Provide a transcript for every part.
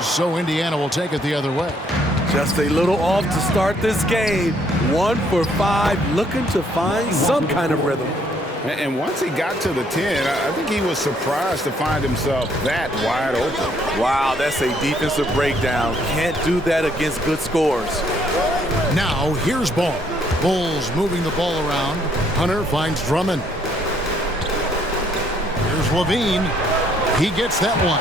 So Indiana will take it the other way. Just a little off to start this game. 1 for 5, looking to find some kind of rhythm. And once he got to the 10, I think he was surprised to find himself that wide open. Wow, that's a defensive breakdown. Can't do that against good scores. Now, here's Ball. Bulls moving the ball around. Hunter finds Drummond. Here's Levine. He gets that one.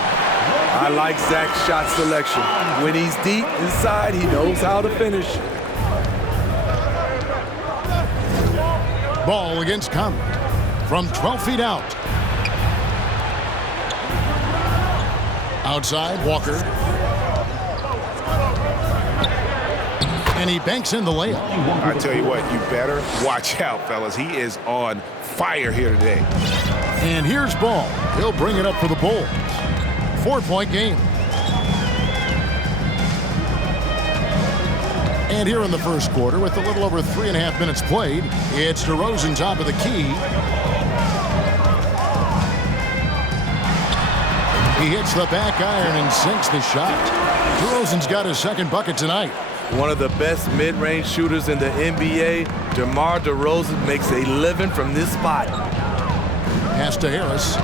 I like Zach's shot selection. When he's deep inside, he knows how to finish. Ball against Conley. From 12 feet out. Outside, Walker. And he banks in the layup. I tell you what, you better watch out, fellas. He is on fire here today. And here's Ball. He'll bring it up for the Bulls. 4-point game. And here in the first quarter, with a little over 3.5 minutes played, it's DeRozan top of the key. He hits the back iron and sinks the shot. DeRozan's got his second bucket tonight. One of the best mid-range shooters in the NBA, DeMar DeRozan makes a living from this spot. Pass to Harris.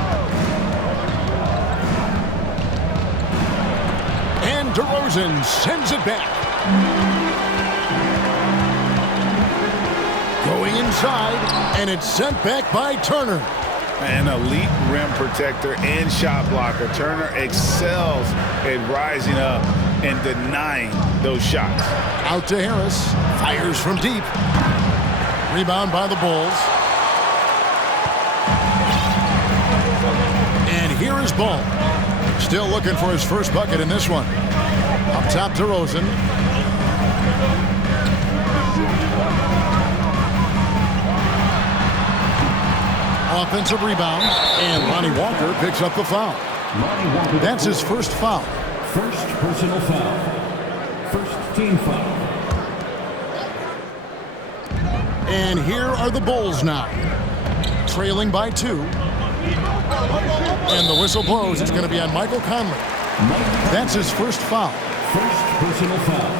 And DeRozan sends it back. Going inside, and it's sent back by Turner. An elite rim protector and shot blocker. Turner excels at rising up and denying those shots. Out to Harris. Fires from deep. Rebound by the Bulls. And here is Ball. Still looking for his first bucket in this one. Up top to DeRozan. Offensive rebound, and Lonnie Walker picks up the foul. That's his first foul. First personal foul. First team foul. And here are the Bulls now. Trailing by 2. And the whistle blows. It's going to be on Michael Conley. That's his first foul. First personal foul.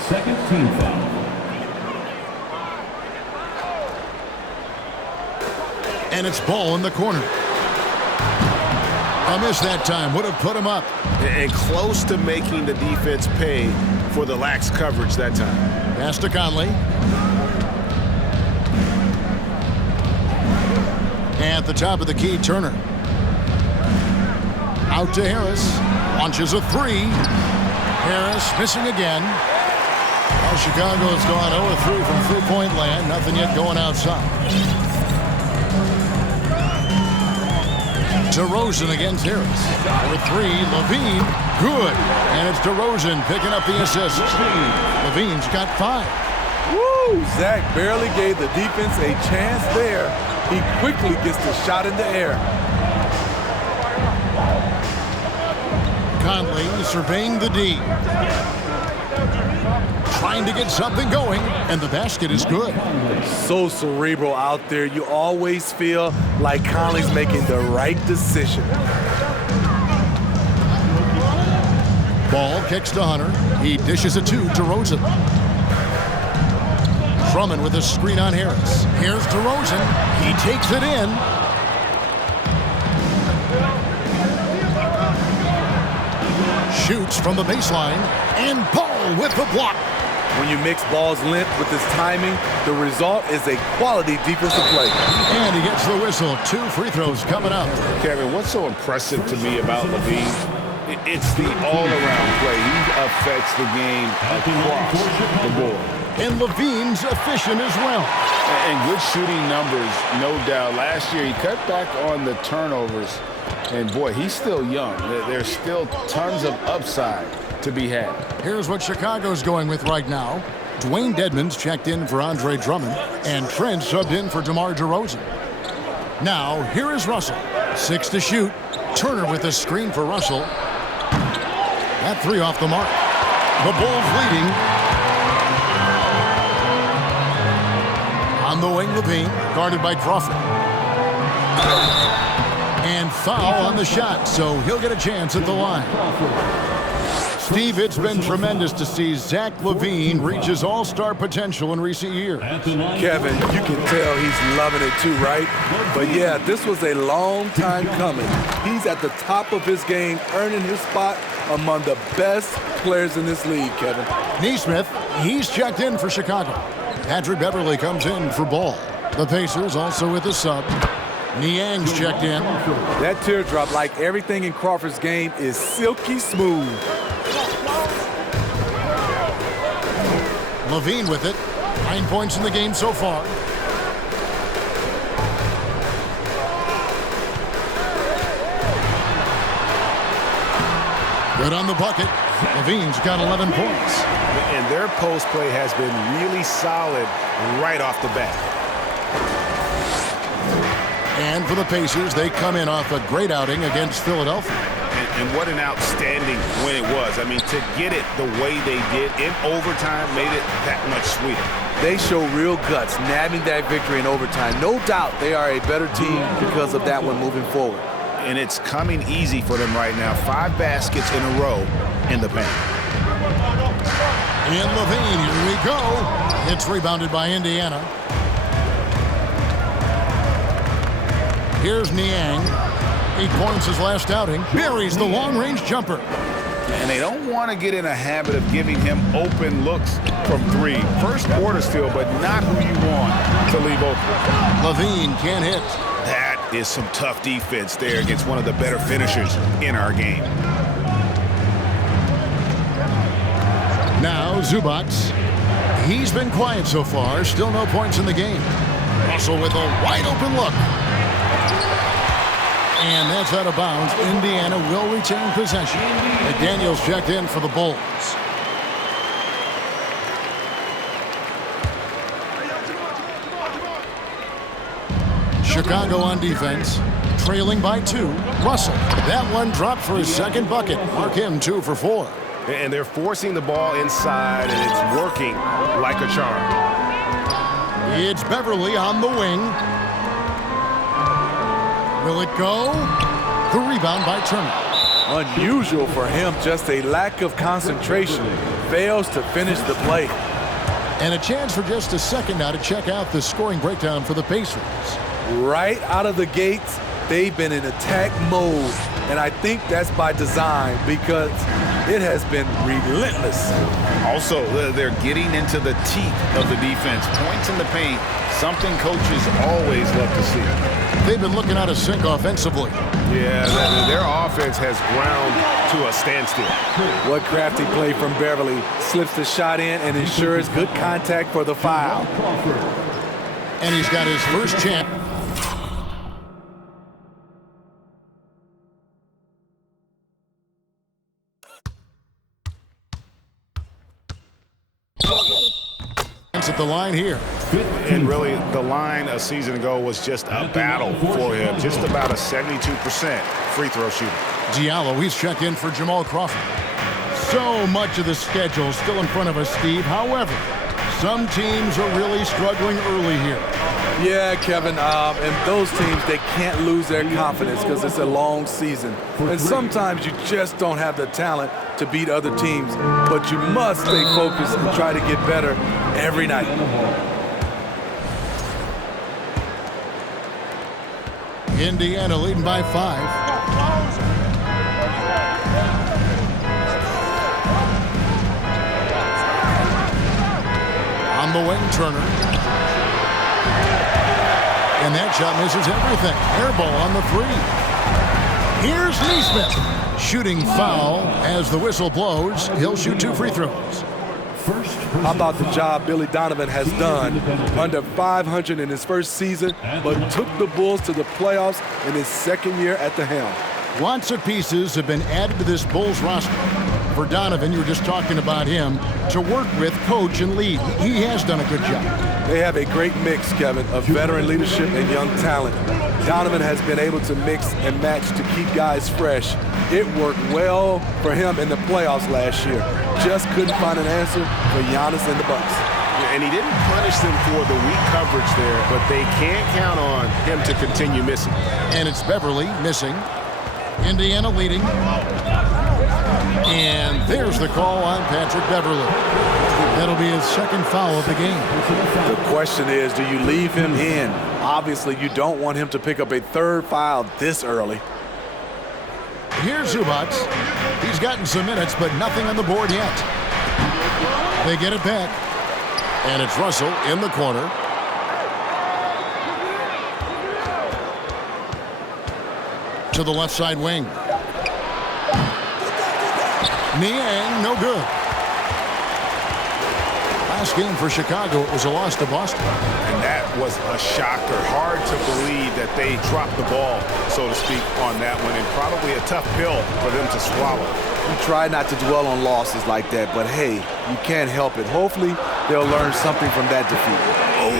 Second team foul. And it's Ball in the corner. A miss that time. Would have put him up. And close to making the defense pay for the lax coverage that time. Pass to Conley. At the top of the key, Turner. Out to Harris. Launches a 3. Harris missing again. Well, Chicago's gone 0-3 from three-point land. Nothing yet going outside. DeRozan against Harris. With 3, Levine, good. And it's DeRozan picking up the assist. Levine's got 5. Woo! Zach barely gave the defense a chance there. He quickly gets the shot in the air. Conley surveying the D. Trying to get something going, and the basket is good. So cerebral out there. You always feel like Conley's making the right decision. Ball kicks to Hunter. He dishes it to DeRozan. Drummond with a screen on Harris. Here's DeRozan. He takes it in. Shoots from the baseline, and Ball with the block. When you mix Ball's length with his timing, the result is a quality defensive play. And he gets the whistle. 2 free throws coming up. Kevin, what's so impressive to me about Levine? It's the all-around play. He affects the game across the board. And Levine's efficient as well. And good shooting numbers, no doubt. Last year, he cut back on the turnovers. And, boy, he's still young. There's still tons of upside to be had. Here's what Chicago's going with right now. Dwayne Dedmon's checked in for Andre Drummond, and Trent subbed in for DeMar DeRozan. Now, here is Russell. 6 to shoot. Turner with a screen for Russell. That 3 off the mark. The Bulls leading. On the wing, Levine, guarded by Crawford. And foul on the shot, so he'll get a chance at the line. Steve, it's been tremendous to see Zach LaVine reach his all-star potential in recent years. Kevin, you can tell he's loving it too, right? But yeah, this was a long time coming. He's at the top of his game, earning his spot among the best players in this league, Kevin. Nesmith, he's checked in for Chicago. Patrick Beverly comes in for Ball. The Pacers also with a sub. Niang's checked in. That teardrop, like everything in Crawford's game, is silky smooth. LaVine with it. 9 points in the game so far. Good on the bucket. LaVine's got 11 points. And their post play has been really solid right off the bat. And for the Pacers, they come in off a great outing against Philadelphia. And what an outstanding win it was. I mean, to get it the way they did in overtime made it that much sweeter. They show real guts, nabbing that victory in overtime. No doubt they are a better team because of that one moving forward. And it's coming easy for them right now. 5 baskets in a row in the paint. And LaVine, here we go. It's rebounded by Indiana. Here's Niang. 8 points his last outing. Buries the long-range jumper. And they don't want to get in a habit of giving him open looks from 3. First quarter still, but not who you want to leave open. LaVine can't hit. That is some tough defense there against one of the better finishers in our game. Now Zubac. He's been quiet so far. Still no points in the game. Russell with a wide-open look. And that's out of bounds. Indiana will retain possession. McDaniels checked in for the Bulls. Chicago on defense, trailing by 2. Russell, that one dropped for his second bucket. Mark him 2 for 4. And they're forcing the ball inside, and it's working like a charm. It's Beverly on the wing. Will it go? The rebound by Turner. Unusual for him, just a lack of concentration. Fails to finish the play. And a chance for just a second now to check out the scoring breakdown for the Pacers. Right out of the gates, they've been in attack mode. And I think that's by design because it has been relentless. Also, they're getting into the teeth of the defense. Points in the paint, something coaches always love to see. They've been looking out of sync offensively. Yeah, their offense has ground to a standstill. What crafty play from Beverly. Slips the shot in and ensures good contact for the foul. And he's got his first chance. At the line here. And really, the line a season ago was just a battle for him. Just about a 72% free throw shooter. Diallo, he's checked in for Jamal Crawford. So much of the schedule still in front of us, Steve. However, some teams are really struggling early here. Yeah, Kevin, and those teams, they can't lose their confidence because it's a long season. And sometimes you just don't have the talent to beat other teams, but you must stay focused and try to get better every night. Indiana leading by 5. On the wing, Turner. And that shot misses everything. Air ball on the 3. Here's Nesmith. Shooting foul as the whistle blows. He'll shoot 2 free throws. How about the job Billy Donovan has done? Under 500 in his first season, but took the Bulls to the playoffs in his second year at the helm. Lots of pieces have been added to this Bulls roster. For Donovan, you were just talking about him, to work with, coach, and lead. He has done a good job. They have a great mix, Kevin, of veteran leadership and young talent. Donovan has been able to mix and match to keep guys fresh. It worked well for him in the playoffs last year. Just couldn't find an answer for Giannis and the Bucks. And he didn't punish them for the weak coverage there, but they can't count on him to continue missing. And it's Beverly missing. Indiana leading. And There's the call on Patrick Beverley. That'll be his second foul of the game. The question is, do you leave him in? Obviously, you don't want him to pick up a third foul this early. Here's Zubac. He's gotten some minutes, but nothing on the board yet. They get it back. And it's Russell in the corner. To the left side wing. Niang, no good. Last game for Chicago, it was a loss to Boston. And that was a shocker. Hard to believe that they dropped the ball, so to speak, on that one, and probably a tough pill for them to swallow. You try not to dwell on losses like that, but hey, you can't help it. Hopefully, they'll learn something from that defeat. Oh,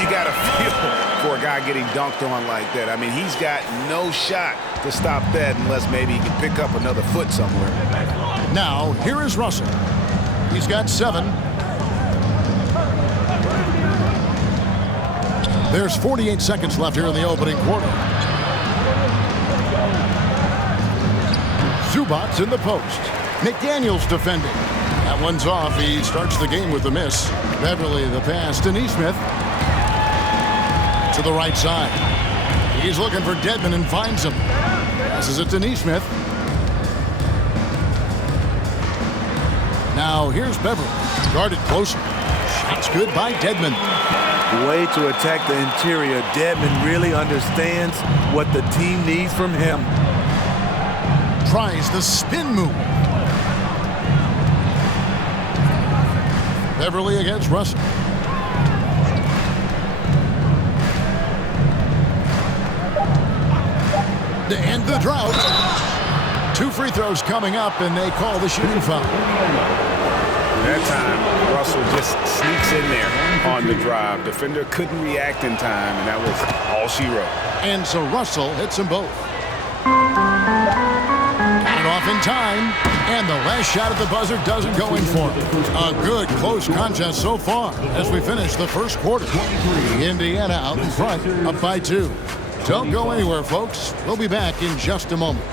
you got to feel for a guy getting dunked on like that. I mean, he's got no shot to stop that unless maybe he can pick up another foot somewhere. Now, here is Russell. He's got 7. There's 48 seconds left here in the opening quarter. Zubac's in the post. McDaniels defending. That one's off. He starts the game with a miss. Beverley the pass to Nesmith. To the right side. He's looking for Dedmon and finds him. Passes it to Nesmith. Now here's Beverley. Guarded closer. Shot's good by Dedmon. Way to attack the interior. Dedmon really understands what the team needs from him. Tries the spin move. Beverley against Russell. To end the drought. 2 free throws coming up, and they call the shooting foul. That time, Russell just sneaks in there on the drive. Defender couldn't react in time, and that was all she wrote. And so Russell hits them both. Got it off in time, and the last shot at the buzzer doesn't go in for him. A good, close contest so far as we finish the first quarter. Indiana out in front, up by 2. Don't go anywhere, folks. We'll be back in just a moment.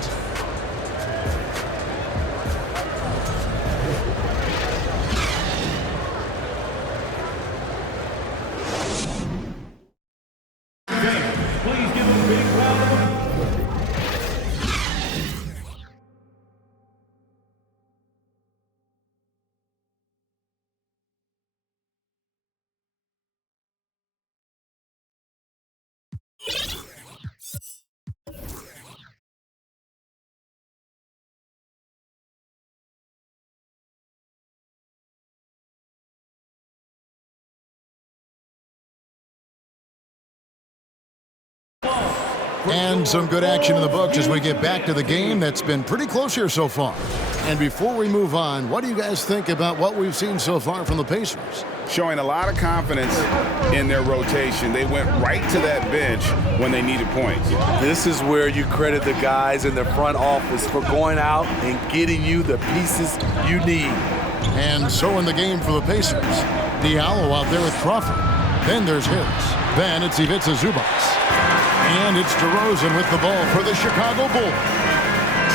And some good action in the books as we get back to the game that's been pretty close here so far. And before we move on, what do you guys think about what we've seen so far from the Pacers? Showing a lot of confidence in their rotation. They went right to that bench when they needed points. This is where you credit the guys in the front office for going out and getting you the pieces you need. And so in the game for the Pacers, Diallo out there with Crawford. Then there's Harris. Then it's Ivica Zubac. And it's DeRozan with the ball for the Chicago Bulls.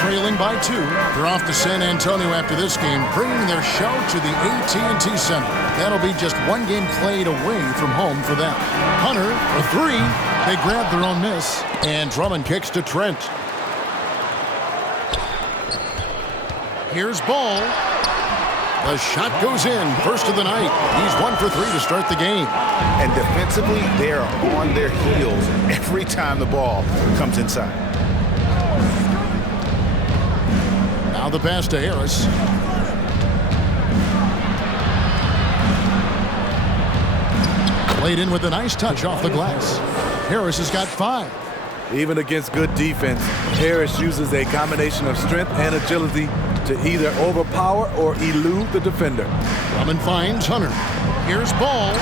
Trailing by 2. They're off to San Antonio after this game, bringing their show to the AT&T Center. That'll be just one game played away from home for them. Hunter for 3. They grab their own miss. And Drummond kicks to Trent. Here's Ball. The shot goes in. First of the night. He's 1 for 3 to start the game. And defensively, they are on their heels every time the ball comes inside. Now the pass to Harris. Played in with a nice touch off the glass. Harris has got 5. Even against good defense, Harris uses a combination of strength and agility to either overpower or elude the defender. Drummond finds Hunter. Here's Ball.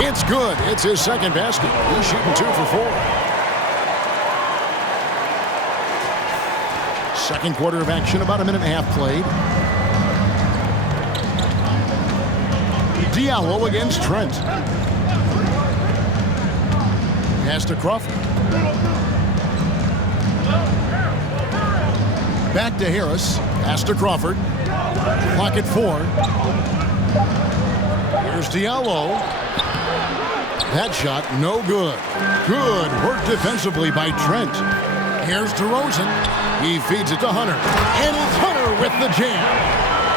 It's good. It's his second basket. He's shooting 2 for 4. Second quarter of action, about a minute and a half played. Diallo against Trent. Pass to Crawford. Back to Harris. Pass to Crawford. Clock at 4. Here's Diallo. That shot, no good. Good work defensively by Trent. Here's DeRozan. He feeds it to Hunter. And it's Hunter with the jam.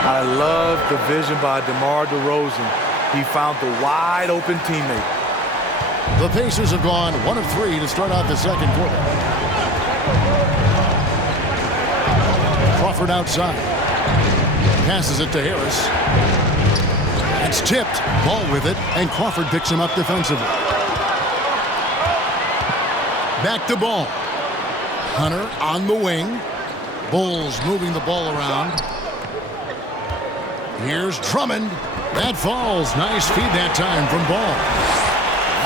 I love the vision by DeMar DeRozan. He found the wide open teammate. The Pacers have gone 1 of 3 to start out the second quarter. Crawford outside. Passes it to Harris. It's tipped. Ball with it, and Crawford picks him up defensively. Back to Ball. Hunter on the wing. Bulls moving the ball around. Here's Drummond. That falls. Nice feed that time from Ball.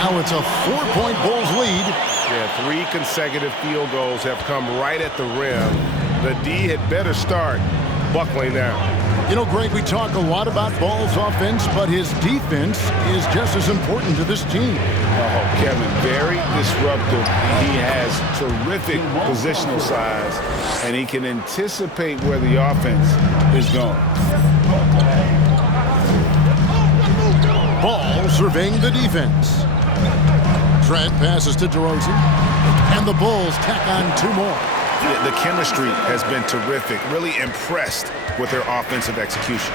Now it's a 4-point Bulls lead. Yeah, 3 consecutive field goals have come right at the rim. The D had better start buckling down. You know, Greg, we talk a lot about Ball's offense, but his defense is just as important to this team. Oh, Kevin, very disruptive. He has terrific positional size, and he can anticipate where the offense is going. Ball surveying the defense. Trent passes to DeRozan, and the Bulls tack on 2 more. The chemistry has been terrific. Really impressed with their offensive execution.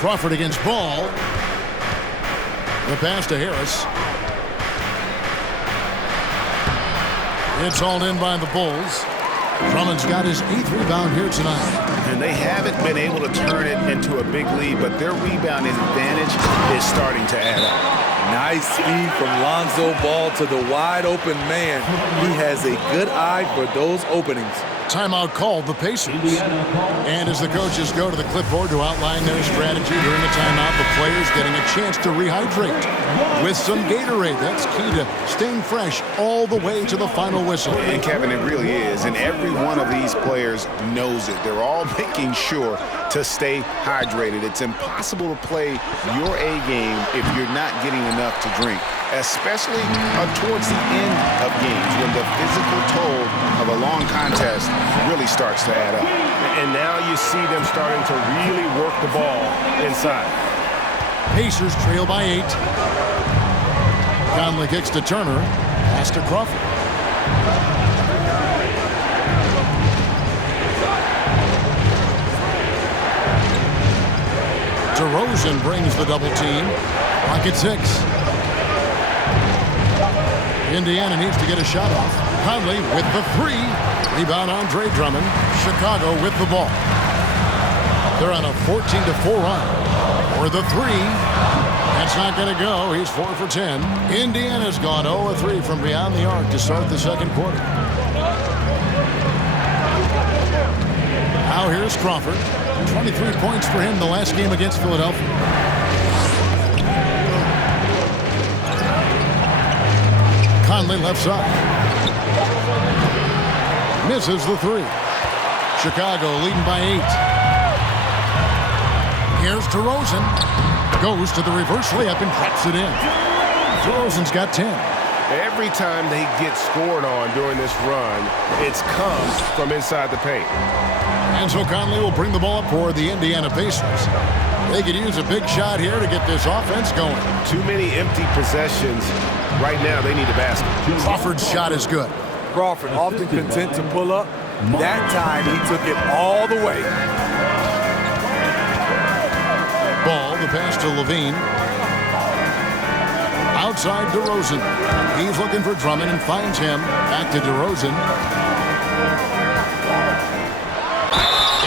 Crawford against Ball. The pass to Harris. It's hauled in by the Bulls. Drummond's got his 8th rebound here tonight. And they haven't been able to turn it into a big lead, but their rebounding advantage is starting to add up. Nice speed from Lonzo Ball to the wide open man. He has a good eye for those openings. Timeout called the Pacers. And as the coaches go to the clipboard to outline their strategy during the timeout, the players getting a chance to rehydrate with some Gatorade. That's key to staying fresh all the way to the final whistle. And Kevin, it really is. And every one of these players knows it. They're all making sure to stay hydrated. It's impossible to play your A game if you're not getting enough to drink, especially towards the end of games when the physical toll of a long contest really starts to add up. And now you see them starting to really work the ball inside. Pacers trail by 8. Conley kicks to Turner. Pass to Crawford. DeRozan brings the double team. Clock at 6. Indiana needs to get a shot off. Conley with the 3. Rebound Andre Drummond. Chicago with the ball. They're on a 14-4 run. For the 3. That's not going to go. He's 4 for 10. Indiana's gone 0-3 from beyond the arc to start the second quarter. Now here's Crawford. 23 points for him the last game against Philadelphia. Conley left side. Misses the 3. Chicago leading by 8. Here's DeRozan. Goes to the reverse layup and drops it in. DeRozan's got 10. Every time they get scored on during this run, it's come from inside the paint. And so Conley will bring the ball up for the Indiana Pacers. They could use a big shot here to get this offense going. Too many empty possessions. Right now, they need a basket. Crawford's shot is good. Crawford often content to pull up. That time, he took it all the way. Ball, the pass to Levine. Outside DeRozan. He's looking for Drummond and finds him. Back to DeRozan.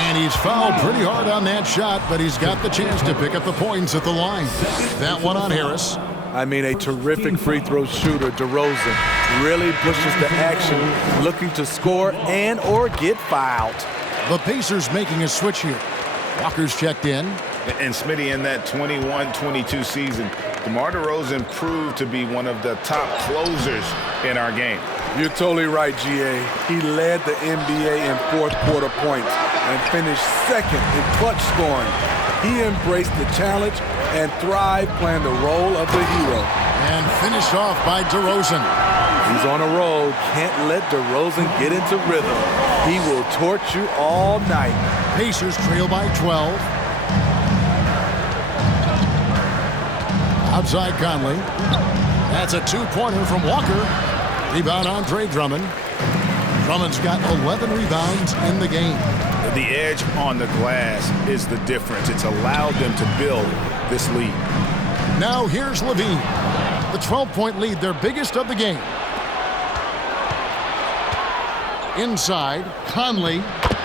And he's fouled pretty hard on that shot, but he's got the chance to pick up the points at the line. That one on Harris. I mean, a terrific free throw shooter, DeRozan. Really pushes the action, looking to score and or get fouled. The Pacers making a switch here. Walker's checked in. And Smitty, in that 21-22 season, DeMar DeRozan proved to be one of the top closers in our game. You're totally right, GA. He led the NBA in fourth quarter points and finished second in clutch scoring. He embraced the challenge and thrived playing the role of the hero. And finished off by DeRozan. He's on a roll. Can't let DeRozan get into rhythm. He will torch you all night. Pacers trail by 12. Outside Conley. That's a two-pointer from Walker. Rebound Andre Drummond. Drummond's got 11 rebounds in the game. The edge on the glass is the difference. It's allowed them to build this lead. Now here's Levine. The 12-point lead, their biggest of the game. Inside, Conley.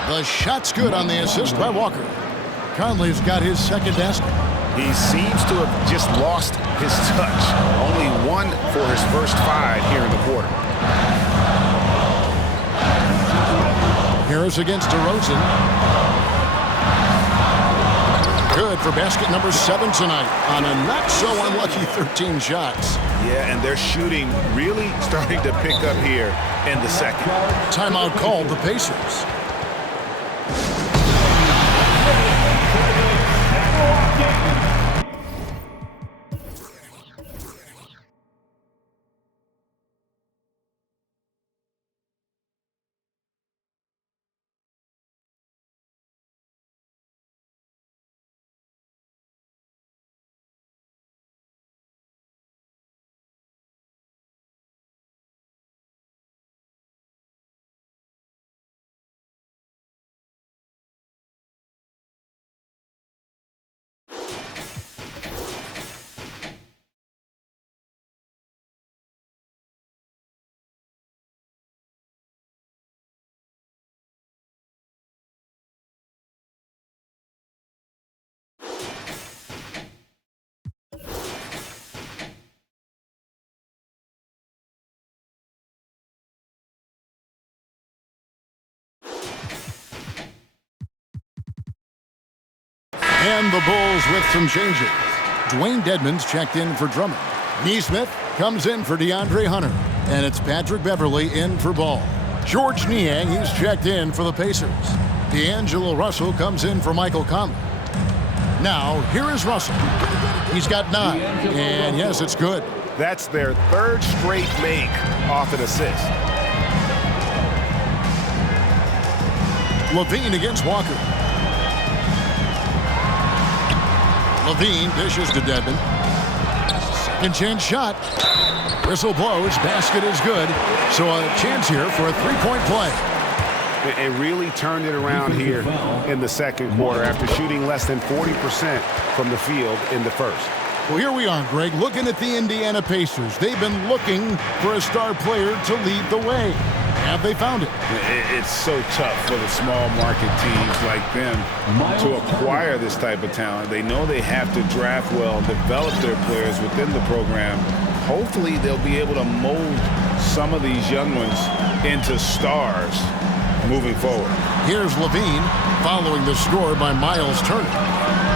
The shot's good on the assist by Walker. Conley's got his second basket. He seems to have just lost his touch. Only one for his first 5 here in the quarter. Harris against DeRozan. Good for basket number 7 tonight on a not-so-unlucky 13 shots. Yeah, and their shooting really starting to pick up here in the second. Timeout called the Pacers. And the Bulls with some changes. Dwayne Dedmon's checked in for Drummond. Nesmith comes in for DeAndre Hunter. And it's Patrick Beverley in for Ball. George Niang, he's checked in for the Pacers. D'Angelo Russell comes in for Michael Conley. Now, here is Russell. He's got 9. And yes, it's good. That's their 3rd straight make off an assist. Levine against Walker. Levine dishes to Dedmon. Second chance shot. Whistle blows. Basket is good. So a chance here for a 3-point play. It really turned it around here in the second quarter after shooting less than 40% from the field in the first. Well, here we are, Greg, looking at the Indiana Pacers. They've been looking for a star player to lead the way. Have they found it? It's so tough for the small market teams like them to acquire this type of talent. They know they have to draft well, develop their players within the program. Hopefully they'll be able to mold some of these young ones into stars moving forward. Here's Levine following the score by Miles Turner.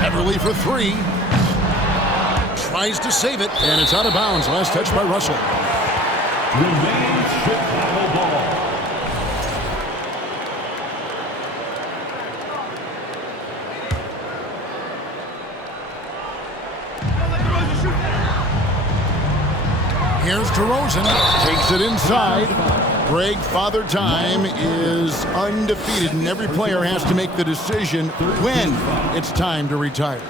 Beverley for 3. Tries to save it, and it's out of bounds. Last touch by Russell. Remains Chicago ball. Here's DeRozan. Takes it inside. Greg, Father Time is undefeated, and every player has to make the decision when it's time to retire.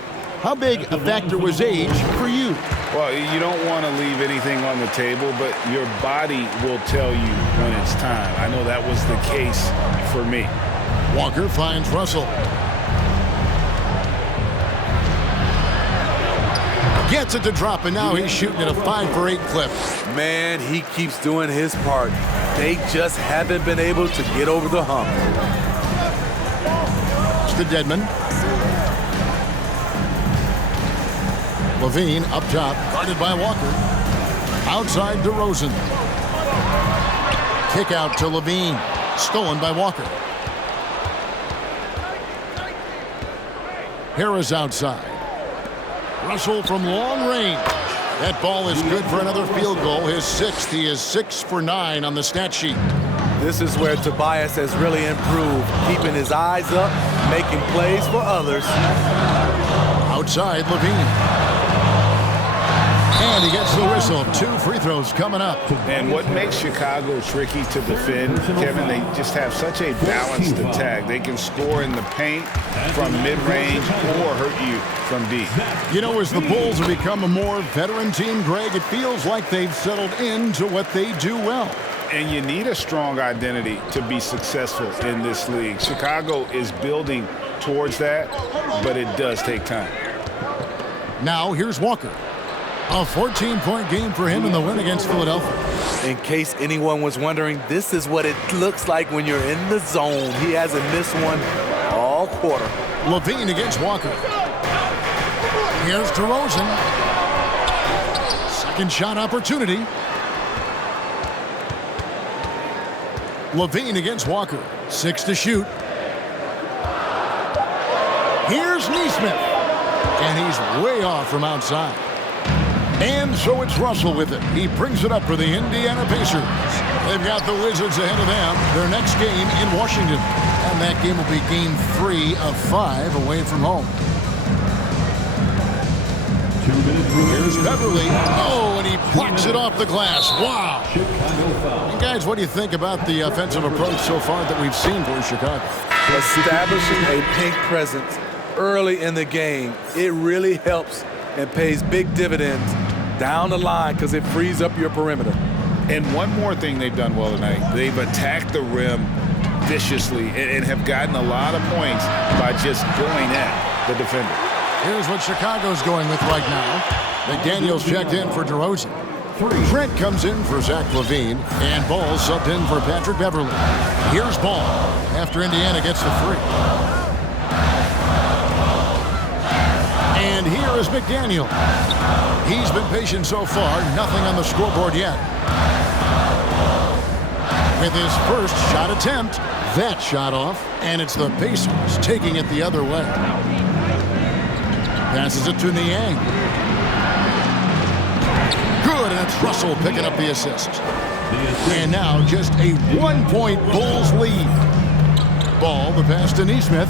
How big a factor was age for you? Well, you don't want to leave anything on the table, but your body will tell you when it's time. I know that was the case for me. Walker finds Russell. Gets it to drop, and now he's shooting at a 5-for-8 clip. Man, he keeps doing his part. They just haven't been able to get over the hump. It's to Dedmon. Levine up top, guarded by Walker. Outside DeRozan. Kick out to Levine. Stolen by Walker. Harris outside. Russell from long range. That ball is good for another field goal. His 6th. He is 6 for 9 on the stat sheet. This is where Tobias has really improved, keeping his eyes up, making plays for others. Outside Levine. And he gets the whistle. 2 free throws coming up. And what makes Chicago tricky to defend, Kevin, they just have such a balanced attack. They can score in the paint from mid-range or hurt you from deep. You know, as the Bulls have become a more veteran team, Greg, it feels like they've settled into what they do well. And you need a strong identity to be successful in this league. Chicago is building towards that, but it does take time. Now, here's Walker. A 14-point game for him in the win against Philadelphia. In case anyone was wondering, this is what it looks like when you're in the zone. He hasn't missed one all quarter. LaVine against Walker. Here's DeRozan. Second shot opportunity. LaVine against Walker. 6 to shoot. Here's Nesmith. And he's way off from outside. And so it's Russell with it. He brings it up for the Indiana Pacers. They've got the Wizards ahead of them. Their next game in Washington. And that game will be game 3 of 5 away from home. Here's Beverly. Oh, and he blocks it off the glass. Wow. And guys, what do you think about the offensive approach so far that we've seen for Chicago? Establishing a pink presence early in the game, it really helps and pays big dividends down the line because it frees up your perimeter. And one more thing they've done well tonight, they've attacked the rim viciously and have gotten a lot of points by just going at the defender. Here's what Chicago's going with right now. McDaniels checked in for DeRozan. Trent comes in for Zach LaVine, and Ball subbed in for Patrick Beverly. Here's Ball after Indiana gets the 3. And here is McDaniel. He's been patient so far, nothing on the scoreboard yet. With his first shot attempt, that shot off, and it's the Pacers taking it the other way. Passes it to Niang. Good, and it's Russell picking up the assist. And now just a 1-point Bulls lead. Ball, the pass to Nesmith.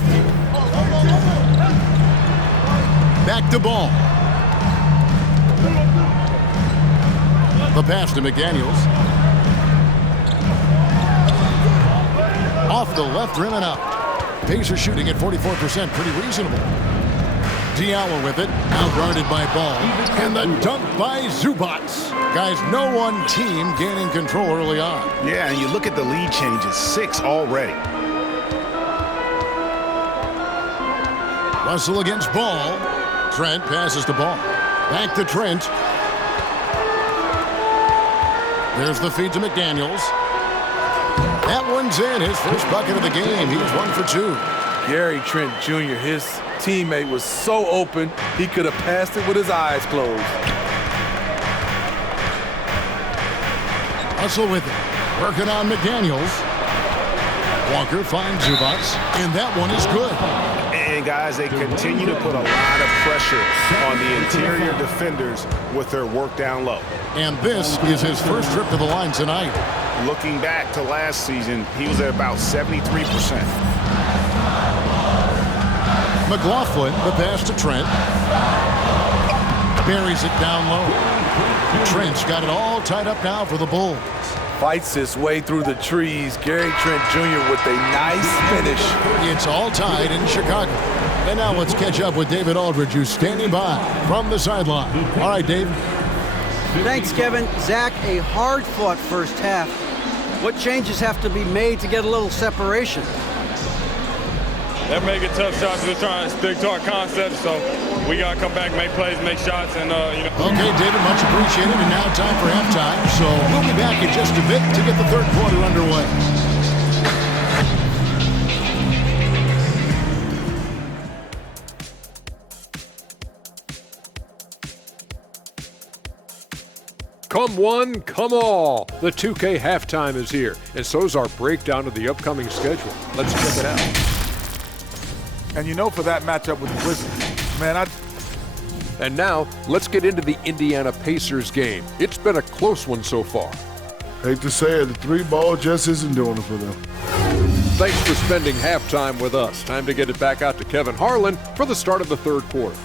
Back to Ball. The pass to McDaniels. Off the left rim and out. Pacers shooting at 44%, pretty reasonable. Diallo with it, now guarded by Ball. And the dunk by Zubac. Guys, no one team gaining control early on. Yeah, and you look at the lead changes, 6 already. Russell against Ball. Trent passes the Ball. Back to Trent. There's the feed to McDaniels. That one's in, his first bucket of the game. He's 1 for 2. Gary Trent Jr., his teammate was so open, he could have passed it with his eyes closed. Russell with it. Working on McDaniels. Walker finds Zubac, and that one is good. And guys, they continue to put a lot of pressure on the interior defenders with their work down low. And this is his first trip to the line tonight. Looking back to last season, he was at about 73%. McLaughlin, the pass to Trent. Buries it down low. Trent's got it all tied up now for the Bulls. Fights his way through the trees. Gary Trent Jr. with a nice finish. It's all tied in Chicago. And now let's catch up with David Aldridge, who's standing by from the sideline. All right, Dave. Thanks, Kevin. Zach, a hard-fought first half. What changes have to be made to get a little separation? They're making tough shots. They're trying to stick to our concept, so we got to come back, make plays, make shots, and, Okay, David, much appreciated. And now time for halftime. So we'll be back in just a bit to get the third quarter underway. Come one, come all. The 2K halftime is here, and so's our breakdown of the upcoming schedule. Let's check it out. And you know, for that matchup with the Wizards, man, And now, let's get into the Indiana Pacers game. It's been a close one so far. Hate to say it, the 3-ball just isn't doing it for them. Thanks for spending halftime with us. Time to get it back out to Kevin Harlan for the start of the third quarter.